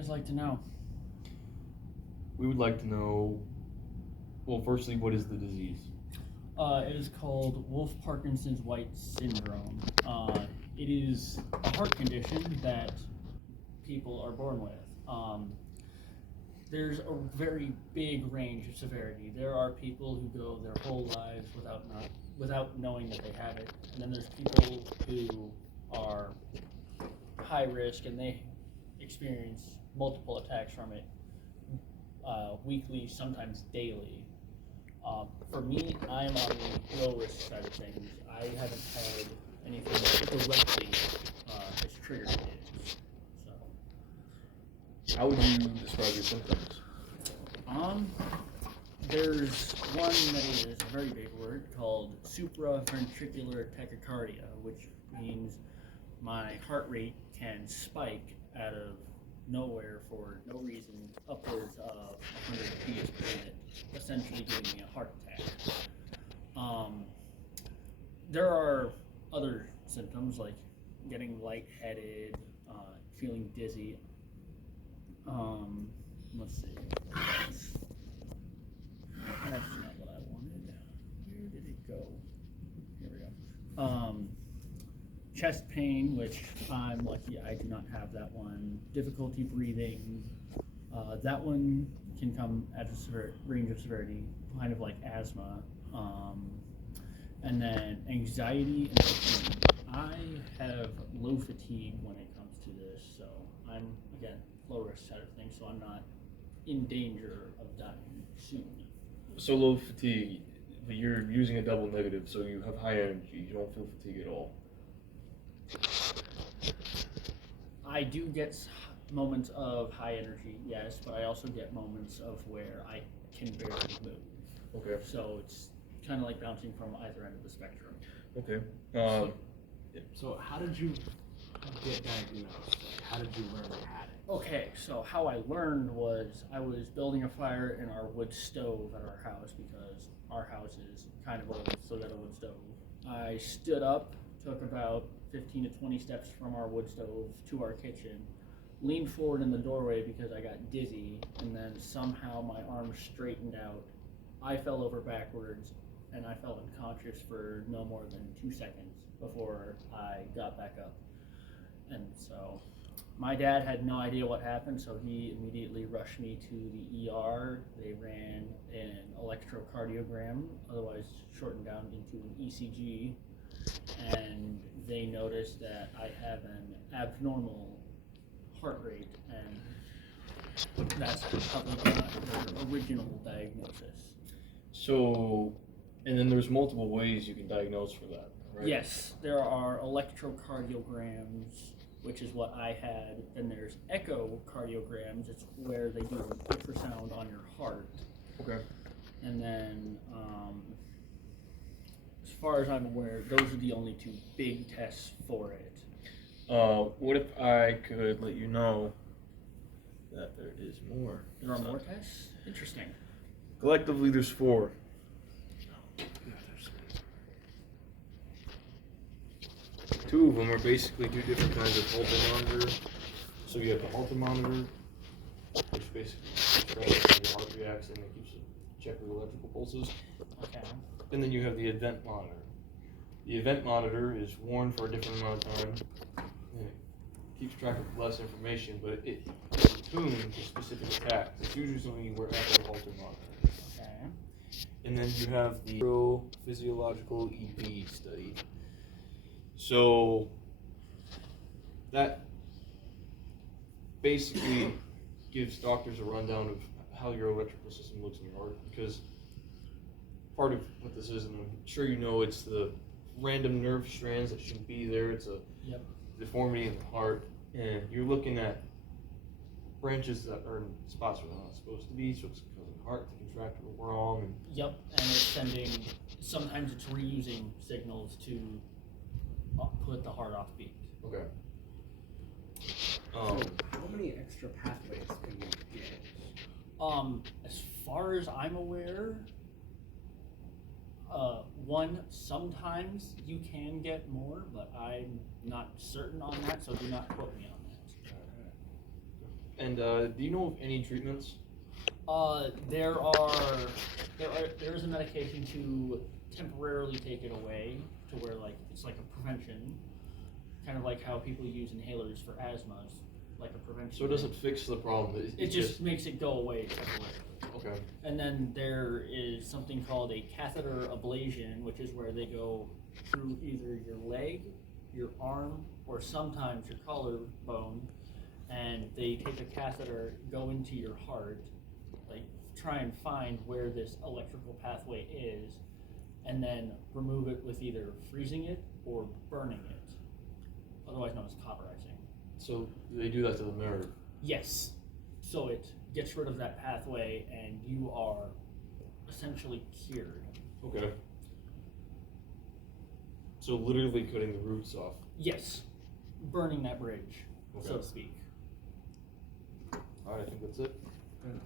guys like to know? We would like to know, well, firstly, what is the disease? It is called Wolff-Parkinson's White syndrome. It is a heart condition that people are born with. There's a very big range of severity. There are people who go their whole lives without knowing that they have it, and then there's people who are high risk and they experience multiple attacks from it weekly, sometimes daily. For me, I'm on the low risk side of things. I haven't had anything that directly has triggered it. So, How would you describe your symptoms? there's one that is a very big word called supraventricular tachycardia, which means my heart rate can spike out of nowhere for no reason, upwards of 100 beats per minute, essentially giving me a heart attack. There are other symptoms like getting lightheaded, feeling dizzy. Let's see. That's not what I wanted. Where did it go? Here we go. Chest pain, which I'm lucky I do not have that one. Difficulty breathing. That one can come at a range of severity, kind of like asthma. And then anxiety and fatigue. I have low fatigue when it comes to this, so I'm, again, low risk side of things, so I'm not in danger of dying soon. So low fatigue, but you're using a double negative, so you have high energy. You don't feel fatigue at all. I do get moments of high energy, yes, but I also get moments of where I can barely move. Okay. So it's kind of like bouncing from either end of the spectrum. Okay. So how did you get diagnosed? Like, how did you learn you had it? Okay, so how I learned was I was building a fire in our wood stove at our house because our house is kind of old, so got a wood stove. I stood up, took about 15 to 20 steps from our wood stove to our kitchen, leaned forward in the doorway because I got dizzy, and then somehow my arm straightened out. I fell over backwards, and I fell unconscious for no more than 2 seconds before I got back up. And so my dad had no idea what happened, so he immediately rushed me to the ER. They ran an electrocardiogram, otherwise shortened down into an ECG, and they noticed that I have an abnormal heart rate, and that's how they got their original diagnosis. So, and then there's multiple ways you can diagnose for that, right? Yes, there are electrocardiograms, which is what I had. Then there's echocardiograms. It's where they do an ultrasound on your heart. Okay. And then, as far as I'm aware, those are the only two big tests for it. What if I could let you know that there is more? There are more tests? Interesting. Collectively, there's 4. Two of them are basically 2 different kinds of Holter monitor. So you have the Holter monitor, which basically tracks how your heart reacts and it keeps a check with electrical pulses. Okay. And then you have the event monitor. The event monitor is worn for a different amount of time, and it keeps track of less information, but it's attuned to specific attacks. It's usually where after the Holter monitor. Okay. And then you have the neurophysiological EP study. So that basically gives doctors a rundown of how your electrical system looks in your heart, because part of what this is, and I'm sure you know, it's the random nerve strands that shouldn't be there. It's a deformity in the heart, and you're looking at branches that are in spots where they're not supposed to be, so it's causing the heart to contract wrong. And Yep, and it's sending, sometimes it's reusing signals to put the heart off beat. okay. So how many extra pathways can you get? As far as I'm aware, one, sometimes you can get more, but I'm not certain on that, so do not quote me on And do you know of any treatments? There is a medication to temporarily take it away to where like it's like a prevention, kind of like how people use inhalers for asthma, like a prevention. So it doesn't fix the problem. It just makes it go away temporarily. Okay. And then there is something called a catheter ablation, which is where they go through either your leg, your arm, or sometimes your collarbone, and they take a catheter, go into your heart, like try and find where this electrical pathway is, and then remove it with either freezing it or burning it, otherwise known as cauterizing. So they do that to the nerve. Yes. So it gets rid of that pathway and you are essentially cured. Okay. So literally cutting the roots off. Yes. Burning that bridge, so Okay. to speak. Alright, I think that's it. And